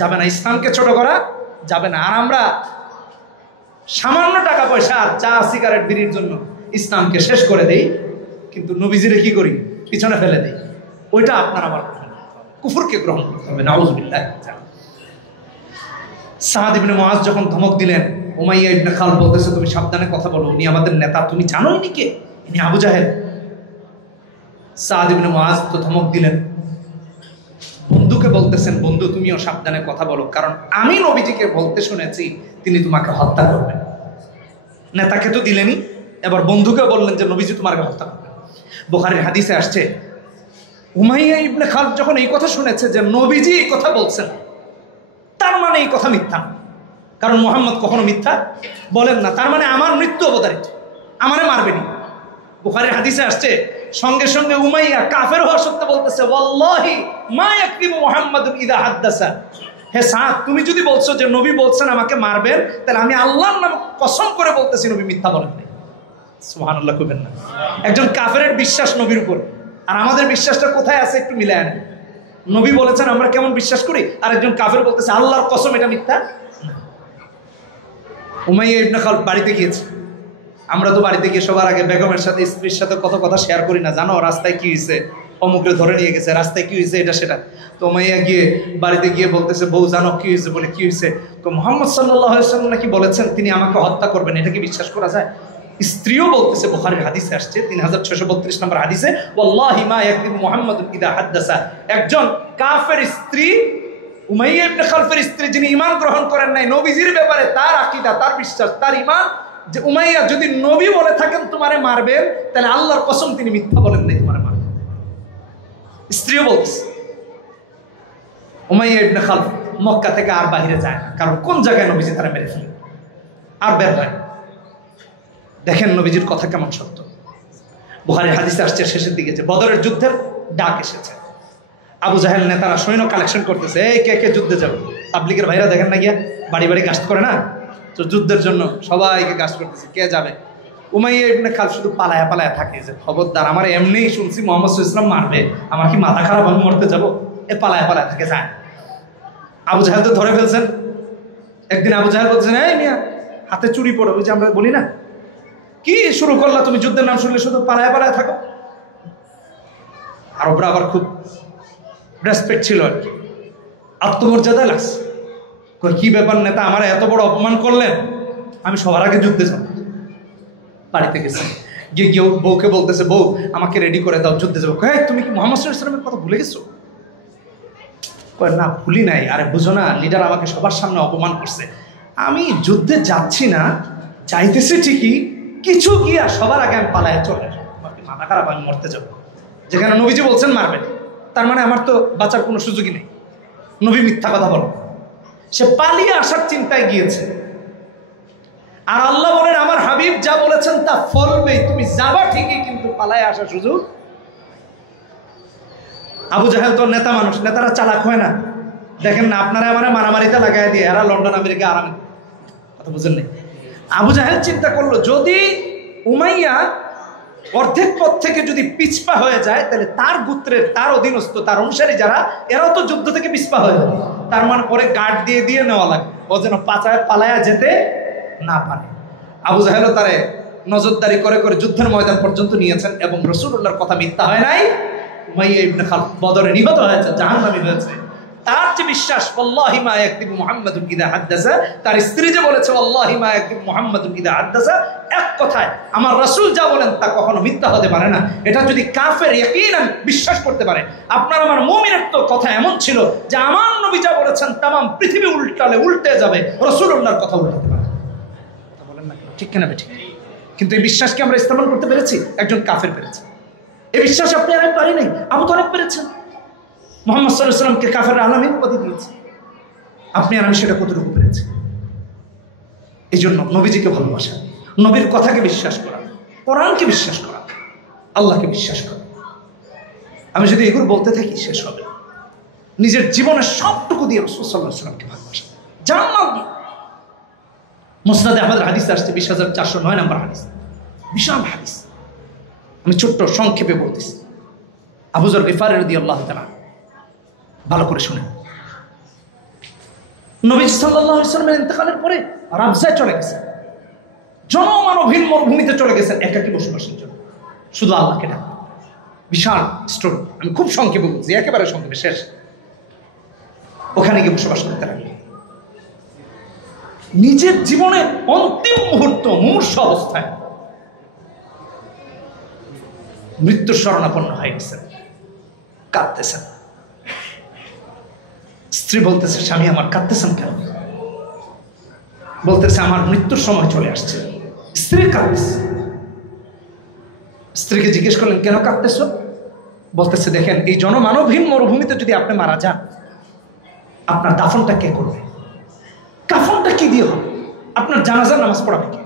যাবে না, ইসলামকে ছোট করা যাবে না। আর আমরা সামান্য টাকা পয়সা আর চা সিগারেট বিড়ির জন্য ইসলামকে শেষ করে দেই, কিন্তু নবীজিরে কি করি? পিছনে ফেলে দেই। ওইটা আপনার আমার কুফরকে গ্রহণ করতে হবে। নাউযুবিল্লাহ। সাদ ইবনে মুআজ যখন ধমক দিলেন, উমাইয়া ইবনে খালদ বলতেছে, তুমি সাবধানে কথা বলো, উনি আমাদের নেতা, তুমি জানো ইনি কে? ইনি আবু জাহেল। সাদ ইবনে মুআজ তো ধমক দিলেন, বন্ধুকে বলতেছেন, বন্ধু তুমিও সাবধানে কথা বলো, কারণ আমি নবীজিকে বলতে শুনেছি তিনি তোমাকে হত্যা করবেন। নেতাকে তো দিলেনই, এবার বন্ধুকে বললেন যে নবীজি তোমাকে হত্যা করবেন। বুখারীর হাদিসে আসছে, উমাইয়া ইবনে খালদ যখন এই কথা শুনেছে যে নবীজি এই কথা বলছেন, তার মানে এই কথা মিথ্যা, কারণ মুহাম্মদ কখনো মিথ্যা বলেন না, তার মানে আমার মৃত্যু অবধারিত, আমারে মারবেনি। বুখারীর হাদিসে আসছে, সঙ্গে সঙ্গে উমাইয়া কাফের হওয়া সত্ত্বেও বলতেছে, ওয়াল্লাহি মা ইয়াকদিবু মুহাম্মাদুন ইযা হাদ্দাসা। হে সাদ, তুমি যদি বলছো যে নবী বলছেন আমাকে মারবেন, তাহলে আমি আল্লাহর নামে কসম করে বলতেছি নবী মিথ্যা বলেন না। সুবহানাল্লাহ কইবেন না? একজন কাফেরের বিশ্বাস নবীর উপর, আর আমাদের বিশ্বাসটা কোথায় আছে একটু মিলায় না। নবী বলেছেন আমরা কেমন বিশ্বাস করি, আর একজন কাফের বলতেছে আল্লাহর কসম এটা মিথ্যা। উমাইয়া ইবনে খালদ বাড়িতে গিয়েছে। আমরা তো বাড়িতে গিয়ে সবার আগে বেগমের সাথে, স্ত্রীর সাথে কত কথা শেয়ার করি না, জানো রাস্তায় কি হয়েছে, অমুকরে ধরে নিয়ে গেছে, রাস্তায় কি হয়েছে, এটা সেটা। তো উমাইয়া গিয়ে বাড়িতে গিয়ে বলতেছে, বউ জানো কি হয়েছে? বলে কি হয়েছে? তো মুহাম্মদ সাল্লাল্লাহু আলাইহি ওয়াসাল্লাম নাকি বলেছেন তিনি আমাকে হত্যা করবেন, এটা কি বিশ্বাস করা যায়? স্ত্রীও বলতেছে, বুখারীর হাদিসে আসছে 3632 নম্বর হাদিসে, ওয়াল্লাহি মা ইয়াকদিবু মুহাম্মাদুন ইযা হাদ্দাসা। একজন কাফের স্ত্রী, উমাইয়া ইবনে খালফের স্ত্রী, যিনি ঈমান গ্রহণ করেন নাই, নবীজির ব্যাপারে তার আকীদা, তার বিশ্বাস, তার ঈমান, যে উমাইয়া যদি নবী বলে থাকেন তোমারে মারবেন, তাহলে আল্লাহর কসম তিনি মিথ্যা বলেন নাই, তোমারে মারবেন। স্ত্রীও বলছে। উমাইয়া ইবনে খালফ মক্কা থেকে আর বাইরে যায় না, কারণ কোন জায়গায় নবীজি তারা মেরে ফেলে, আর বের হয়। দেখেন নবীজির কথা কেমন সত্য। বুখারীর হাদিসে আসছে শেষের দিকে যে বদরের যুদ্ধের ডাক এসেছে। আবু জাহেল নেতারা সৈন্য কালেকশন করতেছে, এই কে কে যুদ্ধে যাবে। তাবলীগের ভাইরা দেখেন না গিয়া বাড়ি বাড়ি গাস্ট করে না, তো যুদ্ধের জন্য সবাইকে গাস্ট করতেছে, কে যাবে। উমাইয়া ইবনে খালদ শুধু পালায়া পালায়া থাকে, যে খবরদার, আমার এমনিই শুনছি মুহাম্মদ সাল্লাল্লাহু আলাইহি ওয়াসাল্লাম মারবে, আমার কি মাথা খারাপ, আমি মরতে যাবো, এ পালায়া পালায়া থাকে, যায়। আবু জাহেল তো ধরে ফেলছেন। একদিন আবু জাহেল বলছেন, এই মিয়া হাতে চুরি পড়ো, ওই যে আমরা বলি না, কি শুরু করলা তুমি, যুদ্ধের নাম শুনলে শুধু পালায়া পালায়া থাকো। আরবরা আবার খুব রেসপেক্ট ছিল আর কি, আত্মমর্যাদা লাগছে। কি ব্যাপার নেতা, আমার এত বড় অপমান করলেন, আমি সবার আগে যুদ্ধে যাব। বাড়িতে গেছে, গিয়ে গিয়ে বউকে বলতেছে, বউ আমাকে রেডি করে দাও, যুদ্ধে যাবো। তুমি কি মুহাম্মদ সাল্লাল্লাহু আলাইহি ওয়াসাল্লামের কথা ভুলে গেছো? না ভুলি নাই। আরে বুঝো না, লিডার আমাকে সবার সামনে অপমান করছে, আমি যুদ্ধে যাচ্ছি না, চাইতেছি ঠিকই, কিছু গিয়া সবার আগে আমি পালায় চলে আসবো, আমার কি মাথা খারাপ, আমি মরতে যাবো। যেখানে নবীজি বলছেন মারবেন, তার মানে আমার তো বাঁচার কোনো সুযোগই নেই। নবী মিথ্যা কথা বলো, সে পালিয়ে আসার চিন্তায় গিয়েছে। আর আল্লাহ বলেন, আমার হাবিব যা বলেছেন তা ফলবে, তুমি যাবা ঠিকই, কিন্তু পালায় আসার সুযোগ। আবু জাহেল তো নেতা মানুষ, নেতারা চালাক হয় না। দেখেন না আপনারা আমার মারামারিতে লাগাই দিয়ে, এরা লন্ডন আমেরিকা আরামে, কথা বুঝেন নাই। আবু জাহেল চিন্তা করলো, যদি উমাইয়া অর্ধেক পথ থেকে যদি পিছপা হয়ে যায়, তাহলে তার গোত্রের, তার অধীনস্থ, তার অনুসারী যারা, এরাও তো যুদ্ধ থেকে পিছপা হয়ে যাবে। তার মানে পরে গার্ড দিয়ে দিয়ে নেওয়া লাগবে, ও যেন পালায়া যেতে না পারে। আবু জাহেলও তারে নজরদারি করে করে যুদ্ধের ময়দান পর্যন্ত নিয়েছেন এবং রাসূলুল্লাহর কথা মিথ্যা হয় নাই। উমাইয়া ইবনে খালদ বদরে নিহত হয়েছে, জাহান্নামী হয়েছে। তার যে বিশ্বাস ওয়াল্লাহি মা ইয়াকদিবু মুহাম্মাদুন ইযা হাদাসা, তার স্ত্রী যে বলেছে ওয়াল্লাহি মা ইয়াকদিবু মুহাম্মাদুন ইযা হাদাসা, এক কথায় আমার রাসূল যা বলেন তা কখনো মিথ্যা হতে পারে না। এটা যদি কাফের ইয়াকিনান বিশ্বাস করতে পারে, আপনার আমার মুমিনের তো কথা এমন ছিল যে আমার নবী যা বলেছেন তামাম পৃথিবী উল্টালে উল্টে যাবে, রাসূলুল্লাহর কথা উল্টাতে পারে। কথা বলেন না ঠিক কিনা ঠিক? কিন্তু এই বিশ্বাসকে আমরা ইস্তেমাল করতে পেরেছি? একজন কাফের পেরেছে। এই বিশ্বাস আপনি আর আমি পারি নাই, আবু তালেব পেরেছেন। মুহাম্মদ সাল্লাল্লাহু আলাইহি ওয়াসাল্লামকে কাফের আলামিন উপাধি দিয়েছে, আপনি আর আমি সেটা কতটুকু পেরেছি? এই জন্য নবীজিকে ভালোবাসা, নবীর কথাকে বিশ্বাস করা, কোরআনকে বিশ্বাস করা, আল্লাহকে বিশ্বাস করা। আমি যদি এগুলো বলতে থাকি শেষ হবে। নিজের জীবনের সবটুকু দিয়ে রাসূল সাল্লাল্লাহু আলাইহি ওয়াসাল্লামকে ভালোবাসা, জান্নাত দিয়ে। মুসনাদে আহমদের হাদিস আসছে ২০,৪০৯ নম্বর হাদিস, বিশাল হাদিস। আমি ছোট্ট সংক্ষেপে বলতেছি। আবু যর গিফারী রাদিয়াল্লাহু তাআলা, ভালো করে শুনেন। নবী সাল্লাল্লাহু আলাইহি ওয়াসাল্লামের ইন্তেকালের পরে রাবজায় চলে গেছেন, জনমানবহীন মরুভূমিতে চলে গেছেন একাকী বসবাসের জন্য, শুধু আল্লাহকে ডাক। বিশাল স্টোরি, আমি খুব সংক্ষেপে বলছি, একেবারে সংক্ষেপে শেষ। ওখানে গিয়ে বসবাস করতে লাগলেন। নিজের জীবনের অন্তিম মুহূর্ত, মুমূর্ষু অবস্থায় মৃত্যুর শরণাপন্ন হয়ে গেছেন, কাঁদতেছেন। স্ত্রী বলতেছে, স্বামী আমার কাঁদতেছেন কেন? বলতেছে, আমার মৃত্যুর সময় চলে আসছে। স্ত্রী কাঁদতেছে। স্ত্রীকে জিজ্ঞেস করলেন, কেন কাঁদতেছ? বলতেছে, দেখেন এই জনমানবহীন মরুভূমিতে যদি আপনি মারা যান, আপনার দাফনটা কে করবে? কাফনটা কি দিয়ে হবে? আপনার জানাজার নামাজ পড়াবে কে?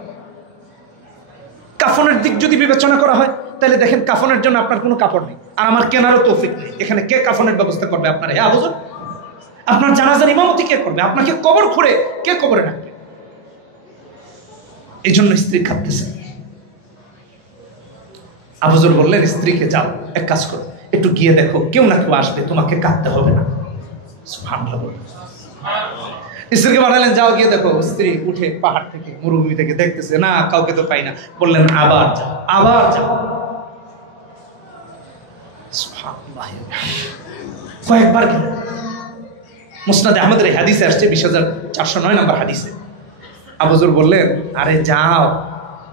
কাফনের দিক যদি বিবেচনা করা হয়, তাহলে দেখেন কাফনের জন্য আপনার কোনো কাপড় নেই, আর আমার কেনারও তৌফিক নেই। এখানে কে কাফনের ব্যবস্থা করবে আপনার? হ্যাঁ হুজুর, আপনার জানাজার ইমামতি কে করবে? আপনাকে কবর খুঁড়ে কে কবরে রাখবে? এই জন্য স্ত্রী কাঁদতেছে। আবু যর বললেন স্ত্রীকে, যাও এক কাজ করো, একটু গিয়ে দেখো কেউ না কেউ আসবে, তোমাকে কাঁদতে হবে না। সুবহানাল্লাহ বললেন। স্ত্রীকে পাঠালেন, যাও গিয়ে দেখো। স্ত্রী উঠে পাহাড় থেকে, মরুভূমি থেকে দেখতেছে, না কাউকে তো পাই না। বললেন, আবার যাও, আবার যাও। সুবহানাল্লাহ, কয়েকবার গেলেন। মুসনাদে আহমদের হাদিসে আসছে ২০,৪০৯ নম্বর হাদিসে। আবু যর বললেন, আরে যাও,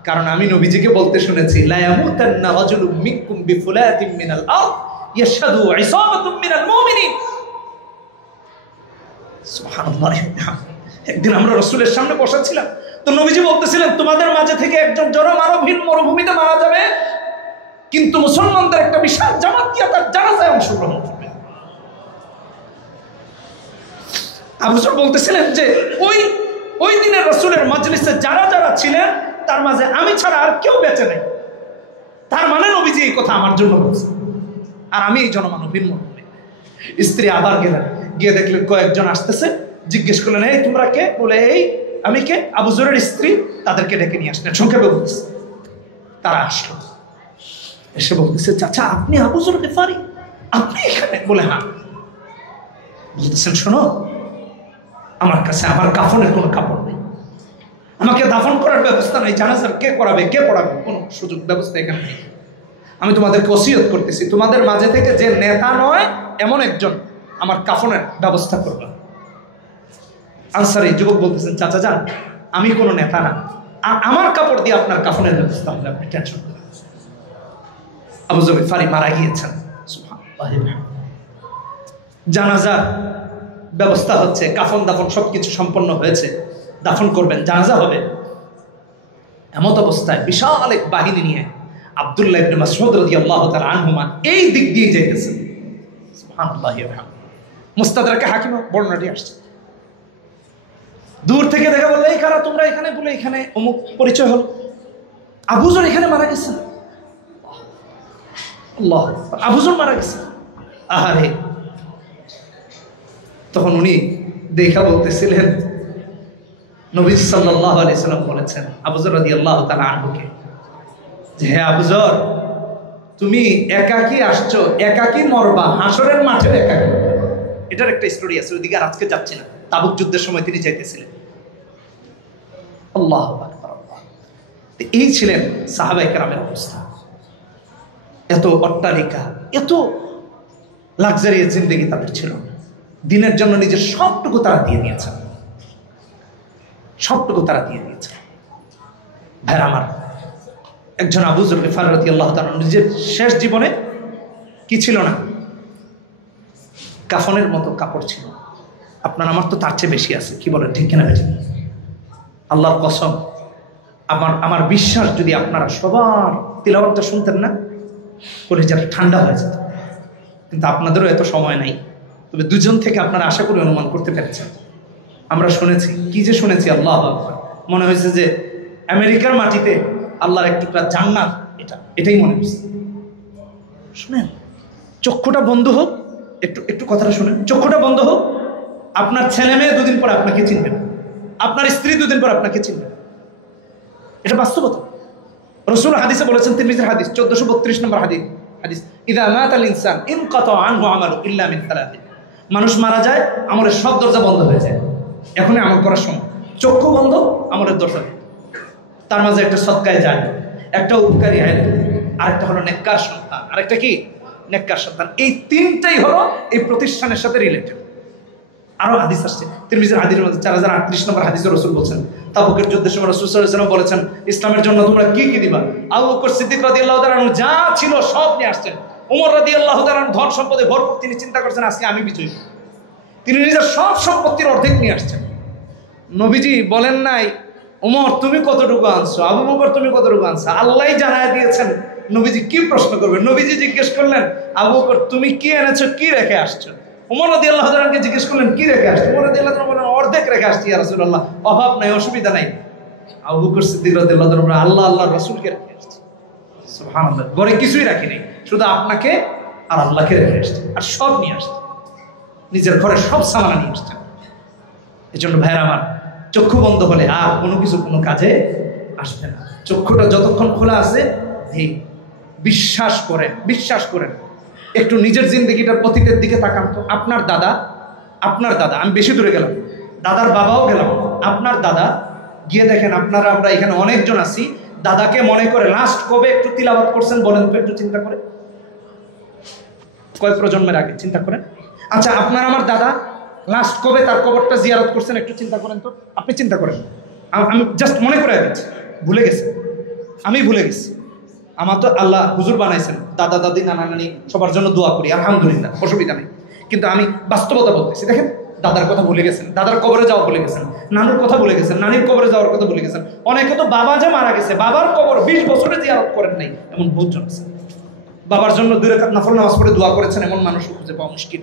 কারণ আমি নবীজিকে বলতে শুনেছি, লা ইয়ামুতান্না রাজুলুম মিনকুম বিফুলাতিন মিনাল আরদ ইয়াশহাদু ইসাবাতুম মিনাল মুমিনিন। সুবহানাল্লাহ। একদিন আমরা রাসূলের সামনে বসা ছিলাম, তো নবীজি বলতেছিলেন, তোমাদের মাঝে থেকে একজন জনমানবহীন মরুভূমিতে মারা যাবে, কিন্তু মুসলমানদের একটা বিশাল জামাত গিয়ে তার জানাজায় অংশগ্রহণ করবে। আবু যর বলতেছিলেন যে ওই দিনের রাসূলের মজলিসে যারা যারা ছিলেন, তার মাঝে আমি ছাড়া আর কেউ বেঁচে নেই। তার মানে নবীজি এই কথা আমার জন্য বলছে, আর আমি এই জনমানবহীন মরুভূমি। স্ত্রী আবার গেলেন, গিয়ে দেখলেন কয়েকজন আসতেছে। জিজ্ঞেস করলেন, এই তোমরা কে? বলে, এই আমি কে, আবু যরের স্ত্রী। তাদেরকে ডেকে নিয়ে আসলেন, সংক্ষেপে বলতেছে। তারা আসলো, এসে বলতেছে, চাচা আপনি আবু যর গিফারী, আপনি এখানে? বলে, হ্যাঁ। বলতেছেন, শোনো, আমার কাছে আমার কাফনের কোনো কাপড় নেই, আমাকে দাফন করার ব্যবস্থা নেই, জানাজার কে করাবে, কে পড়াবে, কোনো সুযোগ ব্যবস্থা এখানে নেই। আমি তোমাদেরকে ওসিয়ত করতেছি, তোমাদের মাঝে থেকে যে নেতা নয় এমন একজন আমার কাফনের ব্যবস্থা করবে। আনসারী যুবক বলতেছেন, চাচা যান, আমি কোনো নেতা না, আর আমার কাপড় দিয়ে আপনার কাফনের ব্যবস্থা হবে, আপনি টেনশন করেন। আবু যর গিফারী মারা গিয়েছেন। সুবহানাল্লাহ। জানাজার ব্যবস্থা হচ্ছে, কাফন দাফন সবকিছু সম্পন্ন হয়েছে, দাফন করবেন, জানাজা হবে। এমত অবস্থায় বিশাল এক বাহিনী নিয়ে আব্দুল্লাহ ইবনে মাসউদ রাদিয়াল্লাহু তাআলা আনহুমা এই দিক দিয়ে যাইতেছেন। সুবহানাল্লাহ। মুস্তাদরাকে হাকিম বর্ণনাটি আসছে। দূর থেকে দেখা বললো, এই কারা তোমরা এখানে? বলে, এখানে অমুক। পরিচয় হল, আবু যর এখানে মারা গেছেন। আল্লাহ, আবু যর মারা গেছে। আহারে, তখন উনি দেখা বলতেছিলেন, নবী সাল্লাল্লাহু আলাইহি সাল্লাম বলেছেন আবু যর রাদিয়াল্লাহু তাআলা আনহুকে, যে হে আবু যর, তুমি একাকী আসছো, একাকী মরবা, হাসরের মাঠে একাকী। এটার একটা স্টোরি আছে, ওইদিকে আর আজকে যাচ্ছি না। তাবুক যুদ্ধের সময় তিনি যাইতেছিলেন। আল্লাহু আকবার। এই ছিলেন সাহাবায়ে কেরামের অবস্থা। এত অট্টালিকা, এত লাক্সারিয়াস জিন্দেগি তাদের ছিল না। দিনের জন্য নিজের সবটুকু তারা দিয়ে দিয়েছেন, সবটুকু তারা দিয়ে দিয়েছেন। ভাইরা আমার, একজন আবু যর গিফার রাদিয়াল্লাহু তাআলা নিজের শেষ জীবনে কি ছিল না? কাফনের মতো কাপড় ছিল। আপনার আমার তো তার চেয়ে বেশি আছে, কি বলেন ঠিক কিনা? বেশি। আল্লাহর কসম, আমার বিশ্বাস, যদি আপনারা সবার তিলাওয়াতটা শুনতেন না, কলিজাটা ঠান্ডা হয়ে যেত। কিন্তু আপনাদেরও এত সময় নাই। তবে দুজন থেকে আপনারা আশা করি অনুমান করতে পেরেছেন। আমরা শুনেছি, কি যে শুনেছি, আল্লাহু আকবার, মনে হয়েছে যে আমেরিকার মাটিতে আল্লাহর এক টুকরা জান্নাত, এটাই মনে হচ্ছে। শুনেন, চক্ষুটা বন্ধ হোক, একটু কথাটা শুনেন। চক্ষুটা বন্ধ হোক, আপনার ছেলে মেয়ে দুদিন পর আপনাকে চিনবে না, আপনার স্ত্রী দুদিন পর আপনাকে চিনবে না। এটা বাস্তবতা। রাসূল হাদিসে বলেছেন, তিরমিজির হাদিস 1432 নম্বর হাদিস, ইযা মাতাল ইনসান ইনকাতা আনহু আমালু ইল্লা মিন সালাতিন। মানুষ মারা যায়, আমলের সব দরজা বন্ধ হয়ে যায়। এখনই আমল করার সময়। চক্ষু বন্ধ, আমলের দরজা। তার মাঝে একটা সদকায়ে জারিয়া, একটা উপকারী ইলম, আরেকটা হলো নেককার সন্তান, আরেকটা কি? নেককার সন্তান। এই তিনটাই হলো এই প্রতিষ্ঠানের সাথে রিলেটেড। আরো হাদিস আসছে তিরমিজির হাদিসের মধ্যে 4038 নম্বর হাদিসে রাসূল বলেছেন, তাবুকের যুদ্ধের সময় রাসূল সাল্লাল্লাহু আলাইহি ওয়াসাল্লাম বলেছেন, ইসলামের জন্য তোমরা কি কি দিবা? আবু বকর সিদ্দিক রাদিয়াল্লাহু তাআলা যা ছিল সব নিয়ে আসছেন। ওমর রাদিয়াল্লাহু তাআলা ধন সম্পদে ভরপুর, তিনি চিন্তা করছেন আজকে আমি বিজয়ী। তিনি নিজের সব সম্পত্তির অর্ধেক নিয়ে আসছেন। নবীজি বলেন নাই, ওমর তুমি কতটুকু আনছো, আবু বকর তুমি কতটুকু আনছো? আল্লাহই জানায় দিয়েছেন। নবীজি কি প্রশ্ন করবেন? নবীজি জিজ্ঞেস করলেন, আবু বকর তুমি কি এনেছো, কি রেখে আসছো? ওমর রাদিয়াল্লাহু তাআলাকে জিজ্ঞেস করলেন, কি রেখে আসছো? ওমর রাদিয়াল্লাহু তাআলা বলেন, অর্ধেক রেখে আসছি ইয়া রাসূলুল্লাহ, অভাব নাই, অসুবিধা নাই। আবু বকর সিদ্দিক রাদিয়াল্লাহু তাআলা বলেন, আল্লাহর রাসূলকে রেখে আসছি। সুবহানাল্লাহ, ঘরে কিছুই রাখি নাই, শুধু আপনাকে আর আল্লাহকে রেখে আসছি, আর সব নিয়ে আসছি। নিজের ঘরে সব সামান নিয়ে আসছেন। এজন্য ভাইরা আমার, চক্ষু বন্ধ হলে আর কোনো কিছু কোনো কাজে আসবে না। চক্ষুটা যতক্ষণ খোলা আছে, এই বিশ্বাস করেন, একটু নিজের জিন্দগিটার অতীতের দিকে তাকান তো। আপনার দাদা, আমি বেশি দূরে গেলাম, দাদার বাবাও গেলাম, আপনার দাদা গিয়ে দেখেন, আমরা এখানে অনেকজন আছি, দাদাকে মনে করে লাস্ট কবে একটু তিলাওয়াত করছেন বলেন তো, একটু চিন্তা করে। কয় প্রজন্মের আগে চিন্তা করেন। আচ্ছা, আপনার আমার দাদা লাস্ট কবে তার কবরটা জিয়ারত করছেন একটু চিন্তা করেন তো। আপনি চিন্তা করেন, আমি জাস্ট মনে করে দিচ্ছি, ভুলে গেছি, আমি ভুলে গেছি। আমার তো আল্লাহ হুজুর বানাইছেন, দাদা দাদি নানা নানি সবার জন্য দোয়া করি, আলহামদুলিল্লাহ, অসুবিধা নেই। কিন্তু আমি বাস্তবতা বলতেছি, দেখেন, দাদার কথা ভুলে গেছেন, দাদার কবরে যাওয়া ভুলে গেছেন, নানুর কথা ভুলে গেছেন, নানির কবরে যাওয়ার কথা ভুলে গেছেন। অনেকে তো বাবা যে মারা গেছে, বাবার কবর 20 বছরে জিয়ারত করেন নাই, এমন বহুজন আছে। বাবার জন্য 2 রাকাত নফল নামাজ পড়ে দোয়া করেছেন, এমন মানুষ খুঁজে পাওয়া মুশকিল।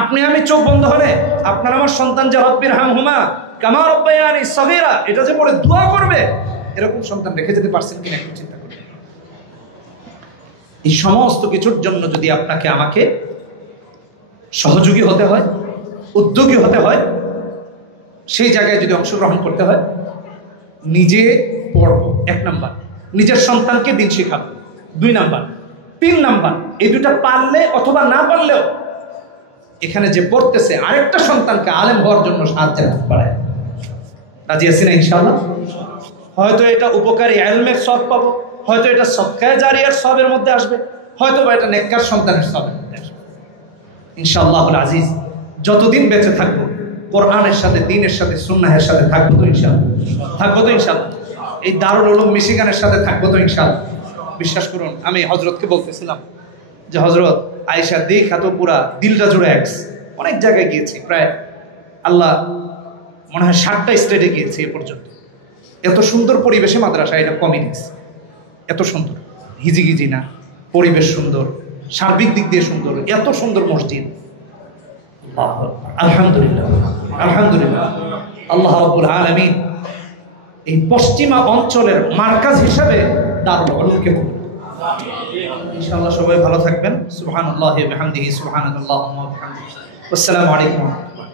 আপনি আমি চোখ বন্ধ হলে আপনার আমার সন্তান যে রব্বির হামহুমা কামা রব্বায়ানি সগীরা, এটা যে পড়ে দোয়া করবে, এরকম সন্তান রেখে যেতে পারছেন কিনা একটু চিন্তা করুন। এই সমস্ত কিছুর জন্য যদি আপনাকে আমাকে সহযোগী হতে হয়, উদ্যোগী হতে হয়, সেই জায়গায় যদি অংশগ্রহণ করতে হয়, নিজে পড়ব 1 নাম্বার, নিজের সন্তানকে দিন শেখাবো 2 নাম্বার, 3 নাম্বার, এই দুটা পারলে অথবা না পারলেও এখানে যে পড়তেছে আরেকটা সন্তানকে আলেম হওয়ার জন্য সাহায্যের হাত বাড়ায়। রাজি আছি না ইনশাআল্লাহ? হয়তো এটা উপকারী ইলমের সওয়াব পাবো, হয়তো এটা সদকায়ে জারিয়ার সওয়াবের মধ্যে আসবে, হয়তো বা এটা নেককার সন্তানের সওয়াবের মধ্যে আসবে ইনশাআল্লাহুল আজিজ। যতদিন বেঁচে থাকবো কোরআনের সাথে, দ্বীনের সাথে, সুন্নাহের সাথে থাকবো তো ইনশাআল্লাহ। এই দারুল উলুম মিশিগানের সাথে থাকবো তো ইনশাআল্লাহ। বিশ্বাস করুন, আমি হযরতকে বলতেছিলাম যে হযরত আয়েশা দেখা তো পুরা দিলটা জুড়ে একস, অনেক জায়গায় গিয়েছি, প্রায় আল্লাহ মনে হয় 60টা স্টেটে গিয়েছি এ পর্যন্ত। এত সুন্দর পরিবেশে মাদ্রাসা, এটা কমই দিচ্ছে, এত সুন্দর, হিজিগিজি না, পরিবেশ সুন্দর, সার্বিক দিক দিয়ে সুন্দর, এত সুন্দর মসজিদ। আলহামদুলিল্লাহ, আলহামদুলিল্লাহ। আল্লাহ রাব্বুল আলামিন এই পশ্চিমা অঞ্চলের মার্কাজ হিসাবে দারুল উলুমকে কবুল করুন ইনশাআল্লাহ। সবাই ভালো থাকবেন। সুবহানাল্লাহি ওয়া বিহামদিহি, সুবহানাল্লাহি ওয়া বিহামদিহি। আসসালামু আলাইকুম ওয়া রাহমাতুল্লাহ।